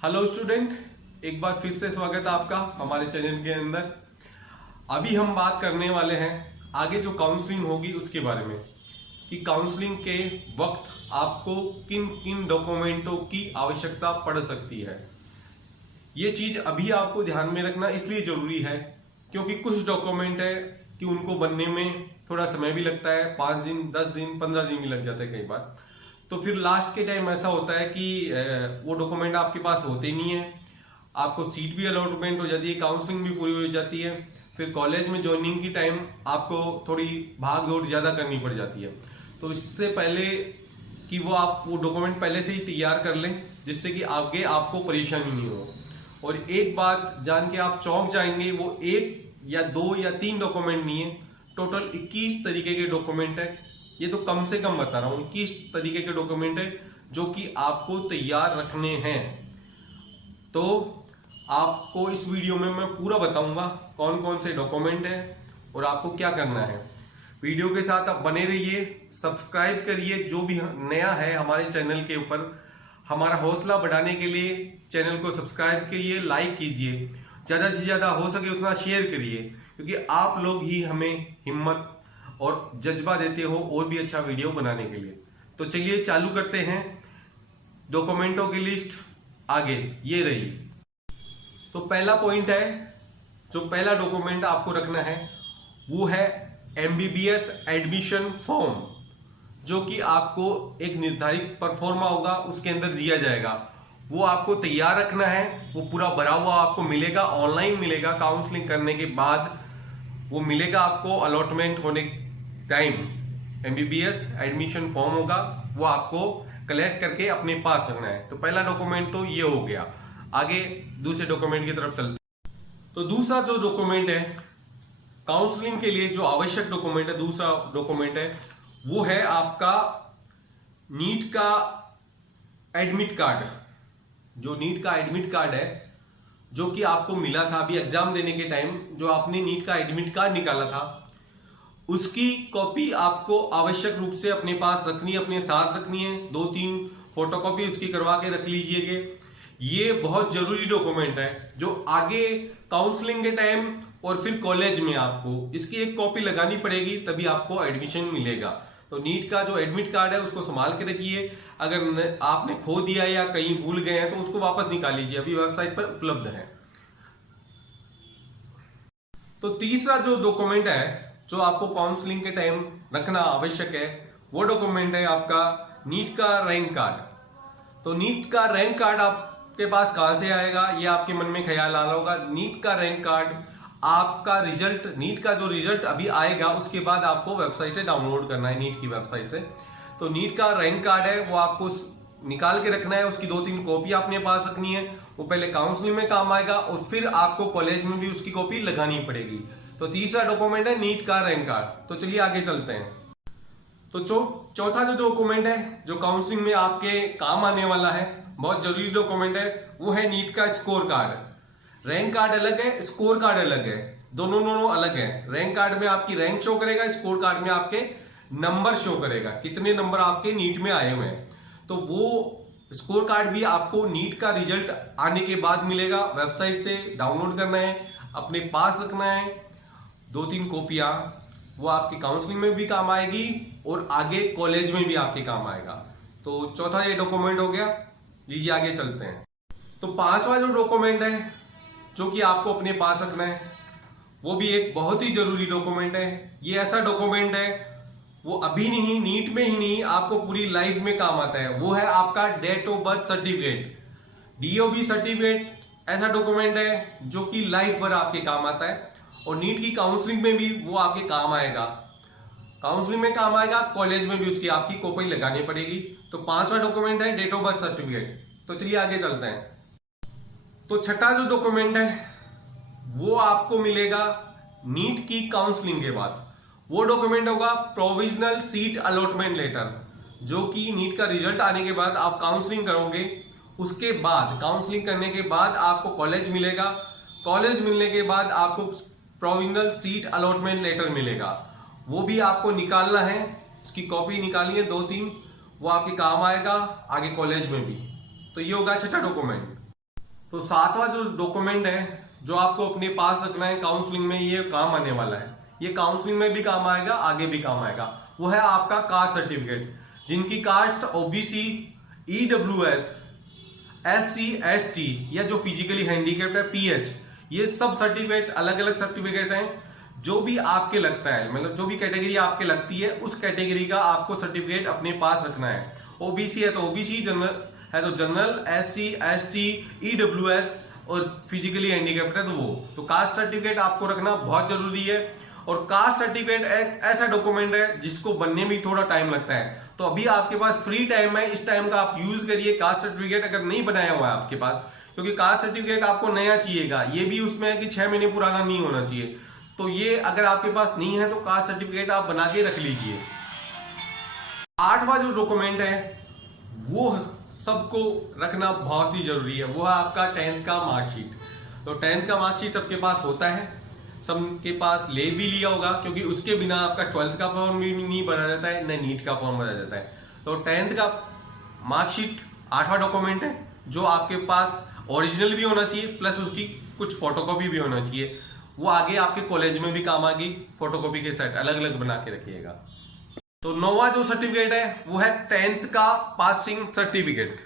Hello student, एक बार फिर से स्वागत है आपका हमारे चैनल के अंदर। अभी हम बात करने वाले हैं आगे जो काउंसलिंग होगी उसके बारे में कि काउंसलिंग के वक्त आपको किन किन डॉक्यूमेंटों की आवश्यकता पड़ सकती है। ये चीज अभी आपको ध्यान में रखना इसलिए जरूरी है क्योंकि कुछ डॉक्यूमेंट है कि उनको बनने में थोड़ा समय भी लगता है, 5 दिन 10 दिन 15 दिन भी लग जाते हैं कई बार। तो फिर लास्ट के टाइम ऐसा होता है कि वो डॉक्यूमेंट आपके पास होते नहीं है, आपको सीट भी अलॉटमेंट हो जाती है, काउंसलिंग भी पूरी हो जाती है, फिर कॉलेज में ज्वाइनिंग की टाइम आपको थोड़ी भाग दौड़ ज्यादा करनी पड़ जाती है। तो इससे पहले कि आप वो डॉक्यूमेंट पहले से ही तैयार कर लें जिससे कि आगे आपको परेशानी नहीं हो। और एक बात जान के आप चौंक जाएंगे, वो एक या दो या तीन डॉक्यूमेंट नहीं है, टोटल 21 तरीके के डॉक्यूमेंट है। ये तो कम से कम बता रहा हूं, 21 तरीके के डॉक्यूमेंट है जो कि आपको तैयार रखने हैं। तो आपको इस वीडियो में मैं पूरा बताऊंगा कौन कौन से डॉक्यूमेंट है और आपको क्या करना है। वीडियो के साथ आप बने रहिए, सब्सक्राइब करिए। जो भी नया है हमारे चैनल के ऊपर, हमारा हौसला बढ़ाने के लिए चैनल को सब्सक्राइब करिए, लाइक कीजिए, ज्यादा से ज्यादा हो सके उतना शेयर करिए, क्योंकि आप लोग ही हमें हिम्मत और जज्बा देते हो और भी अच्छा वीडियो बनाने के लिए। तो चलिए चालू करते हैं। डॉक्यूमेंटों की लिस्ट आगे ये रही। तो पहला पॉइंट है, जो पहला डॉक्यूमेंट आपको रखना है वो है एमबीबीएस एडमिशन फॉर्म, जो कि आपको एक निर्धारित परफॉर्मा होगा उसके अंदर दिया जाएगा। वो आपको तैयार रखना है, वो पूरा भरा हुआ आपको मिलेगा, ऑनलाइन मिलेगा। काउंसलिंग करने के बाद वो मिलेगा आपको अलॉटमेंट होने टाइम। एमबीबीएस एडमिशन फॉर्म होगा, वो आपको कलेक्ट करके अपने पास रखना है। तो पहला डॉक्यूमेंट तो ये हो गया। आगे दूसरे डॉक्यूमेंट की तरफ चलते हैं। तो दूसरा जो डॉक्यूमेंट है काउंसलिंग के लिए, जो आवश्यक डॉक्यूमेंट है, दूसरा डॉक्यूमेंट है वो है आपका नीट का एडमिट कार्ड। जो नीट का एडमिट कार्ड है जो कि आपको मिला था अभी एग्जाम देने के टाइम, जो आपने नीट का एडमिट कार्ड निकाला था, उसकी कॉपी आपको आवश्यक रूप से अपने पास रखनी है, अपने साथ रखनी है। 2-3 फोटोकॉपी उसकी करवा के रख लीजिएगा। ये बहुत जरूरी डॉक्यूमेंट है जो आगे काउंसलिंग के टाइम और फिर कॉलेज में आपको इसकी एक कॉपी लगानी पड़ेगी, तभी आपको एडमिशन मिलेगा। तो नीट का जो एडमिट कार्ड है उसको संभाल के रखिए। अगर आपने खो दिया या कहीं भूल गए हैं तो उसको वापस निकाल लीजिए, अभी वेबसाइट पर उपलब्ध है। तो तीसरा जो डॉक्यूमेंट है जो आपको काउंसलिंग के टाइम रखना आवश्यक है वो डॉक्यूमेंट है आपका नीट का रैंक कार्ड। तो नीट का रैंक कार्ड आपके पास कहां से आएगा, ये आपके मन में ख्याल आ रहा होगा। नीट का रैंक कार्ड आपका रिजल्ट, नीट का जो रिजल्ट अभी आएगा उसके बाद आपको वेबसाइट से डाउनलोड करना है, नीट की वेबसाइट से। तो नीट का रैंक कार्ड है वो आपको निकाल के रखना है, उसकी 2-3 कॉपी अपने पास रखनी है। वो पहले काउंसलिंग में काम आएगा और फिर आपको कॉलेज में भी उसकी कॉपी लगानी पड़ेगी। तो तीसरा डॉक्यूमेंट है नीट का रैंक कार्ड। तो चलिए आगे चलते हैं। तो चौथा जो डॉक्यूमेंट है जो काउंसलिंग में आपके काम आने वाला है, बहुत जरूरी डॉक्यूमेंट है, वो है नीट का स्कोर कार्ड। रैंक कार्ड अलग है, स्कोर कार्ड अलग है, दोनों अलग है। रैंक कार्ड में आपकी रैंक शो करेगा, स्कोर कार्ड में आपके नंबर शो करेगा, कितने नंबर आपके नीट में आए हुए हैं। तो वो स्कोर कार्ड भी आपको नीट का रिजल्ट आने के बाद मिलेगा, वेबसाइट से डाउनलोड करना है, अपने पास रखना है। 2-3 कॉपियां, वो आपकी काउंसलिंग में भी काम आएगी और आगे कॉलेज में भी आपके काम आएगा। तो चौथा ये डॉक्यूमेंट हो गया। लीजिए आगे चलते हैं। तो पांचवा जो डॉक्यूमेंट है जो कि आपको अपने पास रखना है वो भी एक बहुत ही जरूरी डॉक्यूमेंट है। ये ऐसा डॉक्यूमेंट है वो अभी नहीं, नीट में ही नहीं, आपको पूरी लाइफ में काम आता है। वो है आपका date of birth certificate, DOB certificate. ऐसा डॉक्यूमेंट है जो कि लाइफ भर आपके काम आता है और नीट की काउंसलिंग में भी वो आपके काम आएगा। काउंसलिंग में काम आएगा, कॉलेज में भी उसकी आपकी कॉपी लगानी पड़ेगी। तो पांचवा डॉक्यूमेंट है डेट ऑफ बर्थ सर्टिफिकेट। तो चलिए आगे चलते हैं। तो छठा जो डॉक्यूमेंट है वो आपको मिलेगा नीट की काउंसलिंग के बाद। वो डॉक्यूमेंट होगा प्रोविजनल सीट अलॉटमेंट लेटर, जो कि नीट का रिजल्ट आने के बाद आप काउंसलिंग करोगे, उसके बाद काउंसलिंग करने के बाद आपको कॉलेज मिलेगा। कॉलेज मिलने के बाद आपको प्रोविजनल सीट अलॉटमेंट लेटर मिलेगा। वो भी आपको निकालना है, उसकी कॉपी निकालनी है 2-3, वो आपके काम आएगा आगे कॉलेज में भी। तो ये होगा छठा डॉक्यूमेंट। तो सातवां जो डॉक्यूमेंट है जो आपको अपने पास रखना है काउंसलिंग में, ये काम आने वाला है, ये काउंसलिंग में भी काम आएगा, आगे भी काम आएगा, वो है आपका कास्ट सर्टिफिकेट। जिनकी caste OBC, EWS, SC, ST या जो फिजिकली हैंडीकैप्ड है पीएच, ये सब सर्टिफिकेट अलग अलग सर्टिफिकेट हैं। जो भी आपके लगता है, मतलब जो भी कैटेगरी आपके लगती है उस कैटेगरी का आपको सर्टिफिकेट अपने पास रखना है। ओबीसी है तो ओबीसी, जनरल है तो जनरल, एससी, एसटी, ईडब्ल्यूएस और फिजिकली हैंडीकैप्ड है तो वो। तो कास्ट सर्टिफिकेट आपको रखना बहुत जरूरी है। और कास्ट सर्टिफिकेट एक ऐसा डॉक्यूमेंट है जिसको बनने में थोड़ा टाइम लगता है, तो अभी आपके पास फ्री टाइम है, इस टाइम का आप यूज करिए। कास्ट सर्टिफिकेट अगर नहीं बनाया हुआ है आपके पास, क्योंकि कास्ट सर्टिफिकेट आपको नया चाहिएगा, ये भी उसमें है कि 6 महीने पुराना नहीं होना चाहिए। तो ये अगर आपके पास नहीं है तो कास्ट सर्टिफिकेट आप बना के रख लीजिए। आठवां जो डॉक्यूमेंट है वो सबको रखना बहुत ही जरूरी है, वो है आपका 10th का मार्कशीट। तो 10th का मार्कशीट सबके पास होता है, सबके पास ले भी लिया होगा, क्योंकि उसके बिना आपका 12th का फॉर्म भी नहीं भरा जाता है, न नीट का फॉर्म भरा जाता है। तो 10th का मार्कशीट 8वां डॉक्यूमेंट है जो आपके पास ओरिजिनल भी होना चाहिए, प्लस उसकी कुछ फोटोकॉपी भी होना चाहिए। वो आगे आपके कॉलेज में भी काम आएगी, फोटोकॉपी के सेट अलग अलग बना के रखिएगा। तो 9वां जो सर्टिफिकेट है वो है 10th का पासिंग सर्टिफिकेट।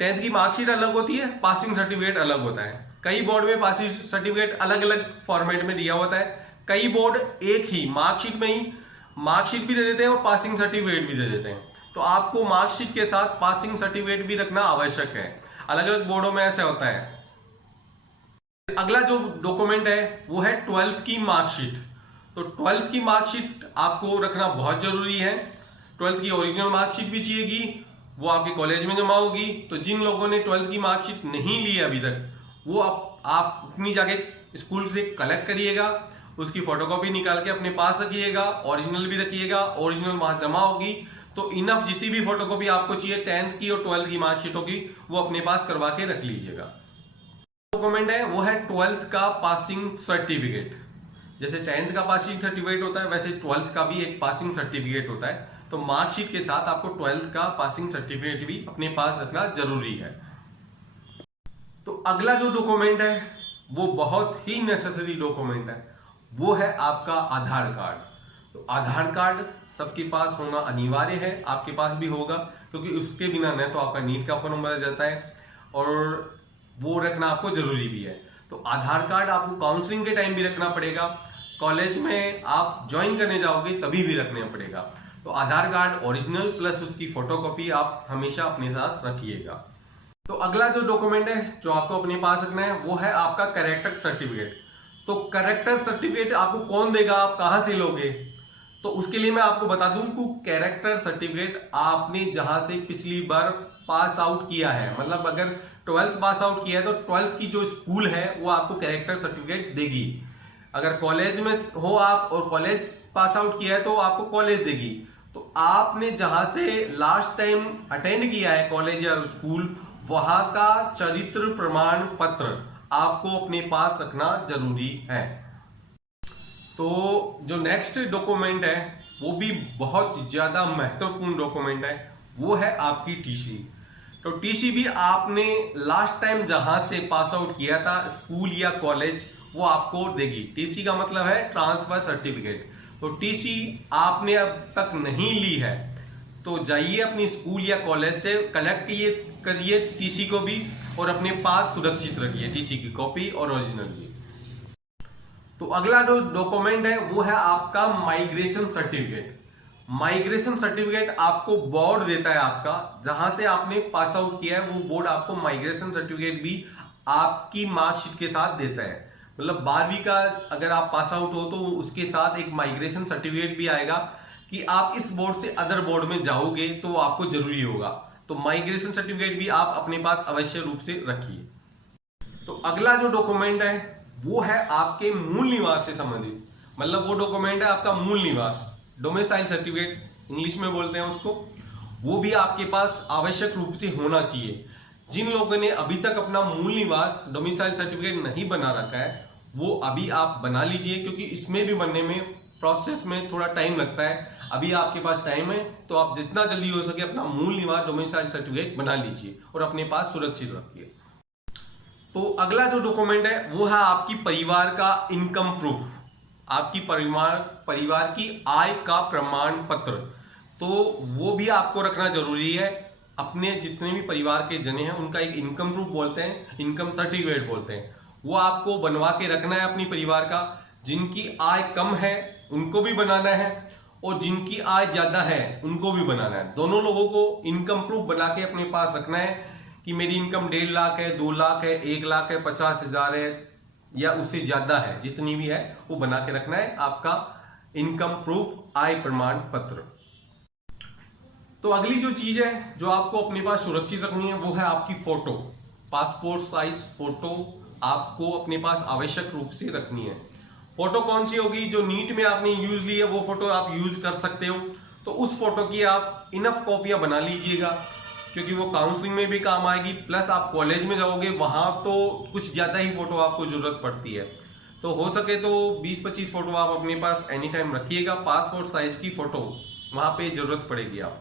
10th की मार्कशीट अलग होती है, पासिंग सर्टिफिकेट अलग होता है। कई बोर्ड में पासिंग सर्टिफिकेट अलग अलग फॉर्मेट में दिया होता है, कई बोर्ड एक ही मार्कशीट में ही मार्कशीट भी दे देते हैं और पासिंग सर्टिफिकेट भी दे देते हैं। तो आपको मार्कशीट के साथ पासिंग सर्टिफिकेट भी रखना आवश्यक है, अलग अलग बोर्डों में ऐसा होता है। अगला जो डॉक्यूमेंट है वो है 12th की मार्कशीट। तो 12th की मार्कशीट आपको रखना बहुत जरूरी है। 12th की ओरिजिनल मार्कशीट भी चाहिएगी, वो आपके कॉलेज में जमा होगी। तो जिन लोगों ने 12th की मार्कशीट नहीं ली अभी तक, वो आप अपनी जाके स्कूल से कलेक्ट करिएगा, उसकी फोटोकॉपी निकाल के अपने पास रखिएगा, ओरिजिनल भी रखिएगा, ओरिजिनल वहां जमा होगी। तो इनफ जितनी भी फोटोकॉपी आपको चाहिए 10th की और 12th की मार्कशीटों की, वो अपने पास करवा के रख लीजिएगा। डॉक्यूमेंट है वो है 12th का पासिंग सर्टिफिकेट। जैसे 10th का पासिंग सर्टिफिकेट होता है वैसे 12th का भी एक पासिंग सर्टिफिकेट होता है। तो मार्कशीट के साथ आपको 12th का पासिंग सर्टिफिकेट भी अपने पास रखना जरूरी है। तो अगला जो डॉक्यूमेंट है वो बहुत ही नेसेसरी डॉक्यूमेंट है, वो है आपका आधार कार्ड। तो आधार कार्ड सबके पास होना अनिवार्य है, आपके पास भी होगा, क्योंकि उसके बिना न तो आपका नीट का फॉर्म भरा जाता है और वो रखना आपको जरूरी भी है। तो आधार कार्ड आपको काउंसलिंग के टाइम भी रखना पड़ेगा, कॉलेज में आप ज्वाइन करने जाओगे तभी भी रखना पड़ेगा। तो आधार कार्ड ओरिजिनल प्लस उसकी फोटोकॉपी आप हमेशा अपने साथ रखिएगा। तो अगला जो डॉक्यूमेंट है जो आपको अपने पास रखना है वो है आपका कैरेक्टर सर्टिफिकेट। तो कैरेक्टर सर्टिफिकेट आपको कौन देगा, आप कहां से लोगे? तो उसके लिए मैं आपको बता दूं कि कैरेक्टर सर्टिफिकेट आपने जहां से पिछली बार पास आउट किया है, मतलब अगर 12th पास आउट किया है तो 12th की जो स्कूल है वो आपको कैरेक्टर सर्टिफिकेट देगी। अगर कॉलेज में हो आप और कॉलेज पास आउट किया है तो आपको कॉलेज देगी। तो आपने जहां से लास्ट टाइम अटेंड किया है कॉलेज या स्कूल, वहां का चरित्र प्रमाण पत्र आपको अपने पास रखना जरूरी है। तो जो नेक्स्ट डॉक्यूमेंट है वो भी बहुत ज्यादा महत्वपूर्ण डॉक्यूमेंट है, वो है आपकी टीसी। तो टीसी भी आपने लास्ट टाइम जहां से पास आउट किया था स्कूल या कॉलेज, वो आपको देगी। टीसी का मतलब है ट्रांसफर सर्टिफिकेट। तो टीसी आपने अब तक नहीं ली है तो जाइए अपनी स्कूल या कॉलेज से कलेक्ट करिए टीसी को भी और अपने पास सुरक्षित रखिए टीसी की कॉपी और ओरिजिनल की। तो अगला जो डॉक्यूमेंट है वो है आपका माइग्रेशन सर्टिफिकेट। माइग्रेशन सर्टिफिकेट आपको बोर्ड देता है, आपका जहां से आपने पास आउट किया है वो बोर्ड आपको माइग्रेशन सर्टिफिकेट भी आपकी मार्कशीट के साथ देता है। मतलब 12वीं का अगर आप पास आउट हो तो उसके साथ एक माइग्रेशन सर्टिफिकेट भी आएगा कि आप इस बोर्ड से अदर बोर्ड में जाओगे तो आपको जरूरी होगा। तो माइग्रेशन सर्टिफिकेट भी आप अपने पास अवश्य रूप से रखिए। तो अगला जो डॉक्यूमेंट है वो है आपके मूल निवास से संबंधित, मतलब वो डॉक्यूमेंट है आपका मूल निवास, डोमिसाइल सर्टिफिकेट इंग्लिश में बोलते हैं उसको। वो भी आपके पास आवश्यक रूप से होना चाहिए। जिन लोगों ने अभी तक अपना मूल निवास डोमिसाइल सर्टिफिकेट नहीं बना रखा है वो अभी आप बना लीजिए, क्योंकि इसमें भी बनने में प्रोसेस में थोड़ा टाइम लगता है। अभी आपके पास टाइम है तो आप जितना जल्दी हो सके अपना मूल निवास डोमिसाइल सर्टिफिकेट बना लीजिए और अपने पास सुरक्षित रखिए। तो अगला जो डॉक्यूमेंट है वो है आपकी परिवार का इनकम प्रूफ, आपकी परिवार की आय का प्रमाण पत्र। तो वो भी आपको रखना जरूरी है। अपने जितने भी परिवार के जने हैं उनका एक इनकम प्रूफ बोलते हैं, इनकम सर्टिफिकेट बोलते हैं, वो आपको बनवा के रखना है अपनी परिवार का। जिनकी आय कम है उनको भी बनाना है और जिनकी आय ज्यादा है उनको भी बनाना है। दोनों लोगों को इनकम प्रूफ बना के अपने पास रखना है कि मेरी इनकम 1.5 लाख है, 2 लाख है, 1 लाख है, 50,000 है या उससे ज्यादा है, जितनी भी है वो बना के रखना है आपका इनकम प्रूफ, आय प्रमाण पत्र। तो अगली जो चीज है जो आपको अपने पास सुरक्षित रखनी है वो है आपकी फोटो। पासपोर्ट साइज फोटो आपको अपने पास आवश्यक रूप से रखनी है। फोटो कौन सी होगी? जो नीट में आपने यूज ली है वो फोटो आप यूज कर सकते हो, तो उस फोटो की आप इनफ कॉपियां बना लीजिएगा क्योंकि वो काउंसलिंग में भी काम आएगी। प्लस आप कॉलेज में जाओगे वहां तो कुछ ज्यादा ही फोटो आपको जरूरत पड़ती है, तो हो सके तो 20-25 फोटो आप अपने पास एनी टाइम रखिएगा। पासपोर्ट साइज की फोटो वहां पे जरूरत पड़ेगी आप।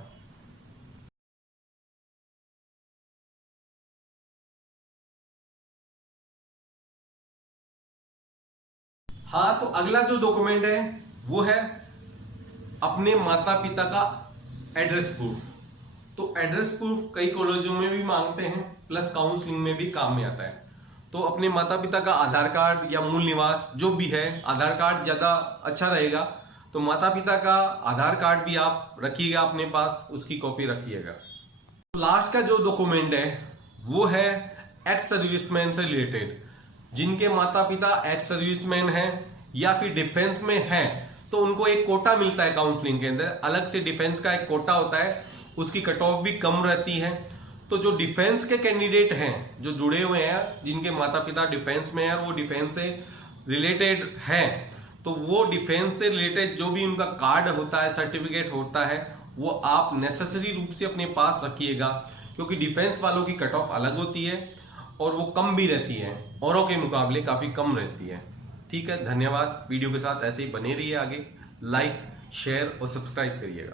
हाँ, तो अगला जो डॉक्यूमेंट है वो है अपने माता पिता का एड्रेस प्रूफ। तो एड्रेस प्रूफ कई कॉलेजों में भी मांगते हैं, प्लस काउंसलिंग में भी काम में आता है। तो अपने माता पिता का आधार कार्ड या मूल निवास जो भी है, आधार कार्ड ज्यादा अच्छा रहेगा, तो माता पिता का आधार कार्ड भी आप रखिएगा अपने पास, उसकी कॉपी रखिएगा। तो लास्ट का जो डॉक्यूमेंट है वो है एक्स सर्विसमैन से रिलेटेड। जिनके माता पिता एक्स सर्विसमैन हैं या फिर डिफेंस में हैं तो उनको एक कोटा मिलता है काउंसलिंग के अंदर। अलग से डिफेंस का एक कोटा होता है, उसकी कट ऑफ भी कम रहती है। तो जो डिफेंस के कैंडिडेट हैं जो जुड़े हुए हैं, जिनके माता पिता डिफेंस में हैं और वो डिफेंस से रिलेटेड हैं, तो वो डिफेंस से रिलेटेड जो भी उनका कार्ड होता है, सर्टिफिकेट होता है, वो आप नेसेसरी रूप से अपने पास रखिएगा क्योंकि डिफेंस वालों की कट ऑफ अलग होती है और वो कम भी रहती है, औरों के मुकाबले काफी कम रहती है। ठीक है, धन्यवाद। वीडियो के साथ ऐसे ही बने रहिए, आगे लाइक शेयर और सब्सक्राइब करिएगा।